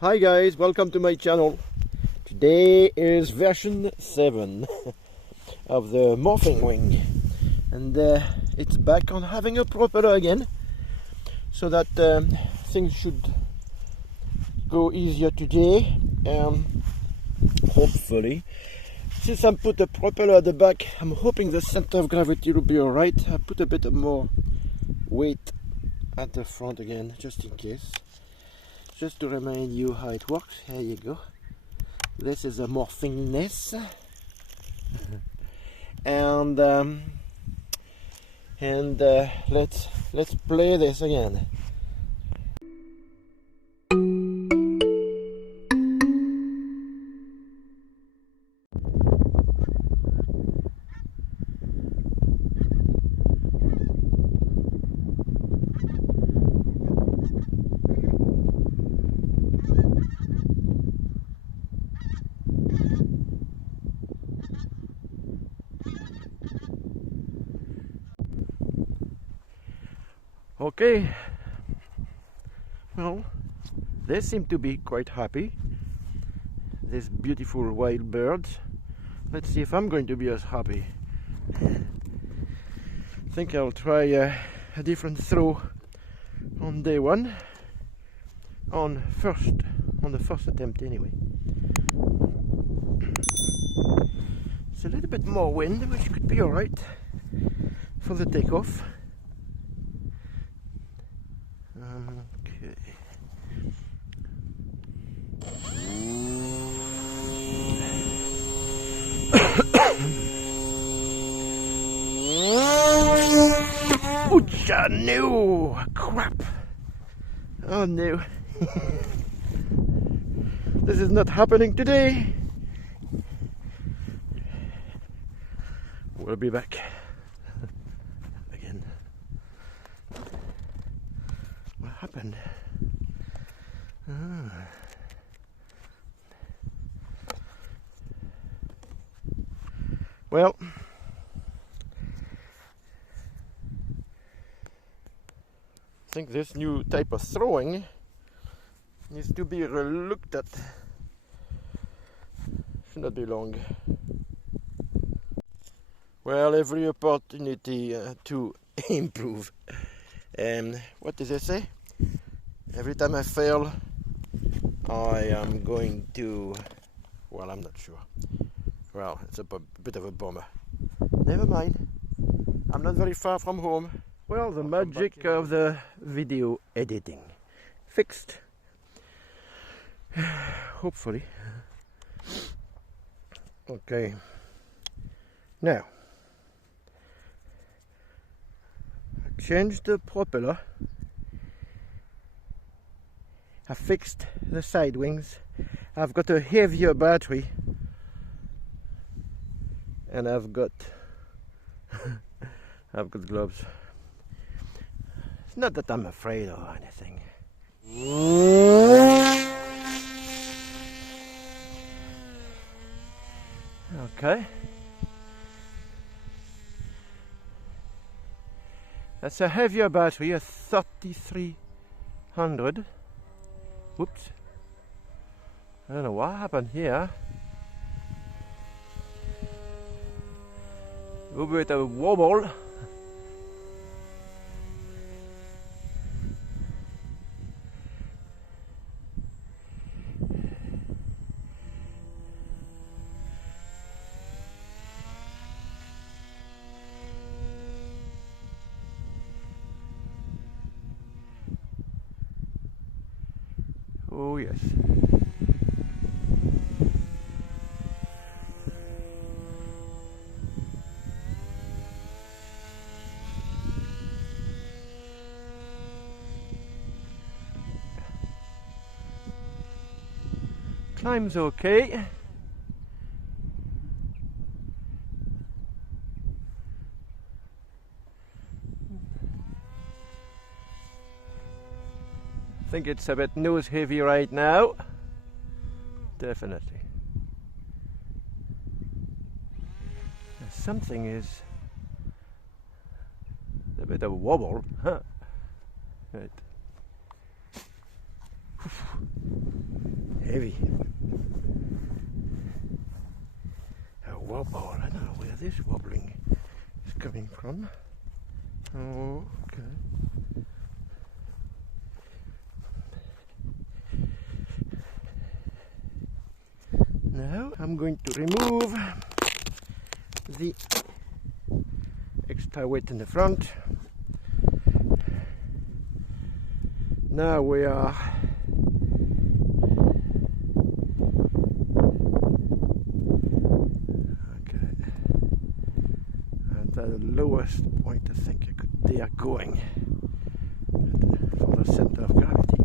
Hi guys, welcome to my channel. Today is version 7 of the morphing wing, and it's back on having a propeller again, so that things should go easier today. Hopefully, since I put a propeller at the back, I'm hoping the center of gravity will be alright. I put a bit more weight at the front again, just in case. Just to remind you how it works. Here you go. This is a morphing nest, and let's play this again. Okay, well, they seem to be quite happy, these beautiful wild birds. Let's see if I'm going to be as happy. I think I'll try a different throw on day one, on the first attempt anyway. It's a little bit more wind, which could be alright for the takeoff. Okay. Oocha, no! Crap! Oh no! This is not happening today! We'll be back again. What happened? Well, I think this new type of throwing needs to be relooked at. Should not be long. Well, every opportunity to improve. What does it say? Every time I fail, I am going to... Well, I'm not sure. Well, it's a bit of a bummer. Never mind. I'm not very far from home. Well, the magic of the video editing. Fixed. Hopefully. Okay. Now, I changed the propeller. I fixed the side wings. I've got a heavier battery. And I've got gloves. It's not that I'm afraid or anything. Okay. That's a heavier battery, a 3300. Whoops. I don't know what happened here. A little bit of a wobble. Oh yes. Climb's okay. I think it's a bit nose heavy right now. Definitely. Something is a bit of a wobble, huh? Right. heavy. A wobble. I don't know where this wobbling is coming from. Oh, okay. Now I'm going to remove the extra weight in the front. Now we are okay at the lowest point I think they are going for the center of gravity.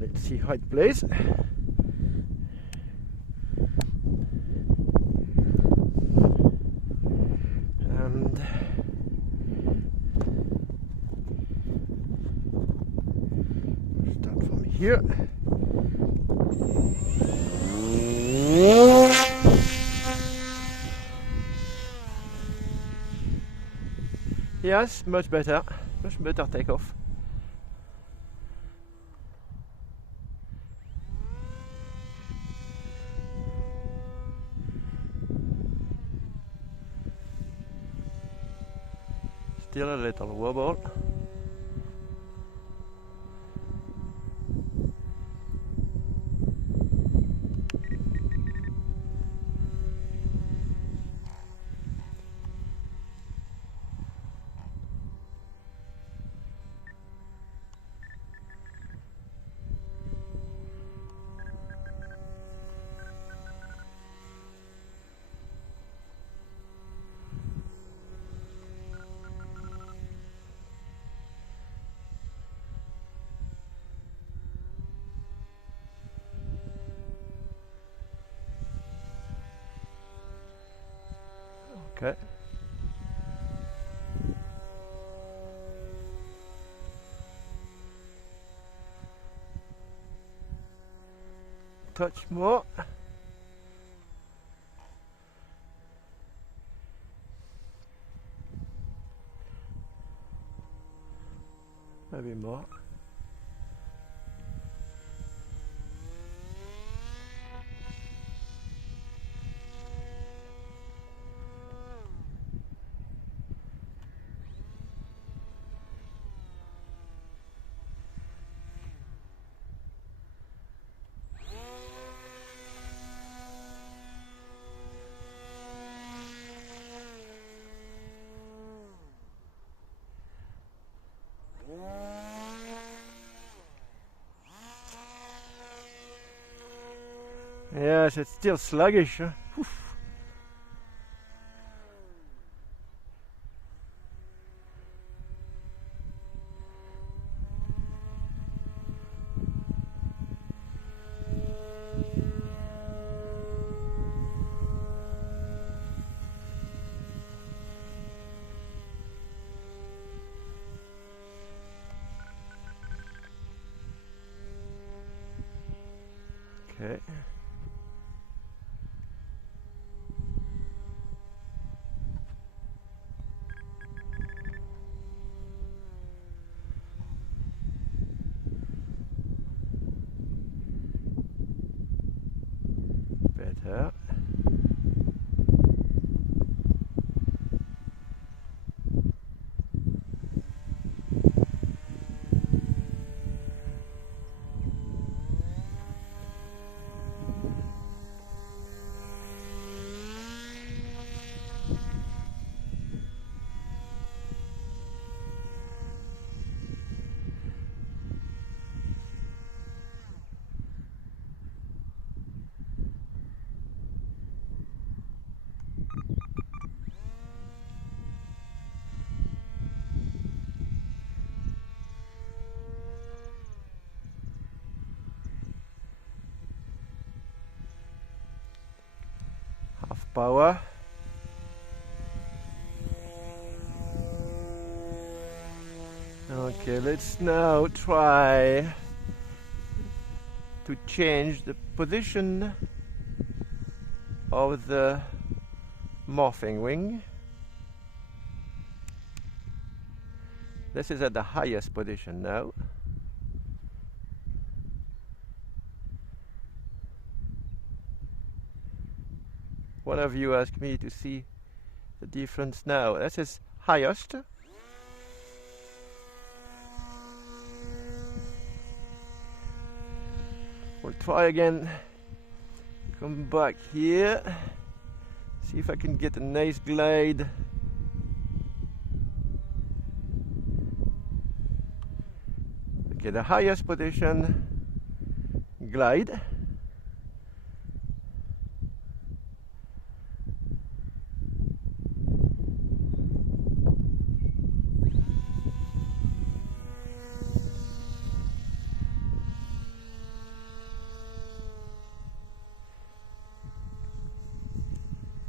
Let's see how it plays. And start from here. Yes, much better takeoff. Still a little wobble. Okay. Touch more. Maybe more. Yes, it's still sluggish. Huh? Okay. Better. Half power. Okay, let's now try to change the position of the morphing wing. This is at the highest position now. one of you asked me to see the difference now. This is highest. We'll try again. Come back here. See if I can get a nice glide. Okay, the highest position, glide.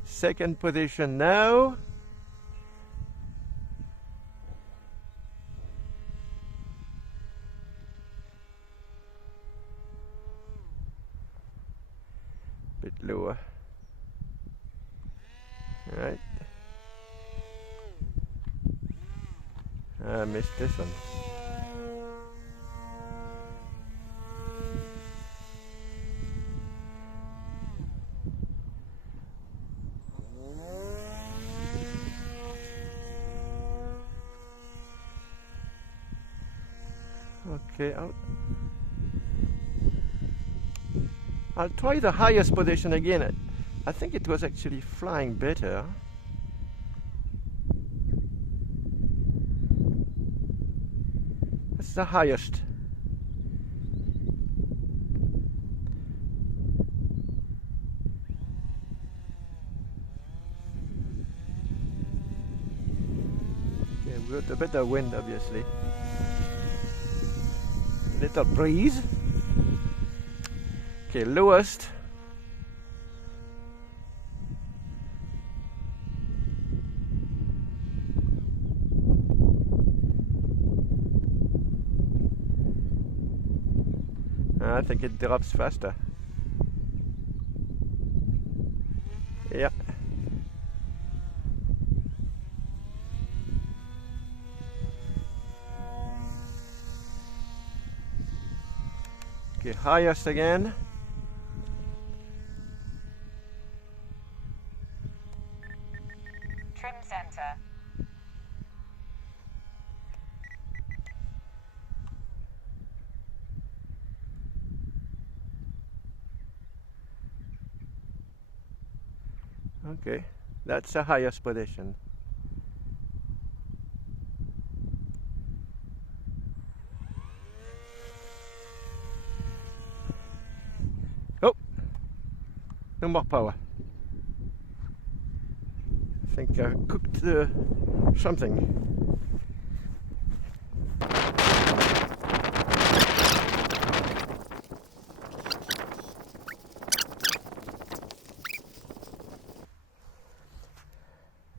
Second position now. Bit lower. All right. I missed this one. Okay, I'll try the highest position again. I think it was actually flying better. That's the highest. Okay, we got a better wind, obviously. Little breeze. Okay, lowest. I think it drops faster. Yeah. Okay, highest again. Trim center. Okay, that's the highest position. Oh, no more power. I think I cooked something.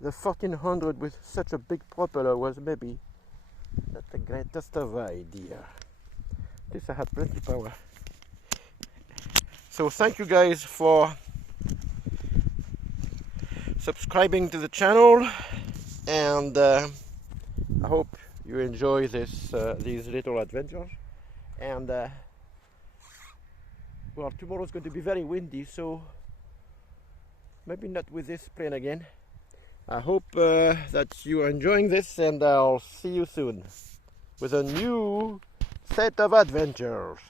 The 1400 with such a big propeller was maybe not the greatest of idea. At least I had plenty of power. So thank you guys for subscribing to the channel, and I hope you enjoy these little adventures. And well, tomorrow's going to be very windy, so maybe not with this plane again. I hope that you are enjoying this, and I'll see you soon with a new set of adventures.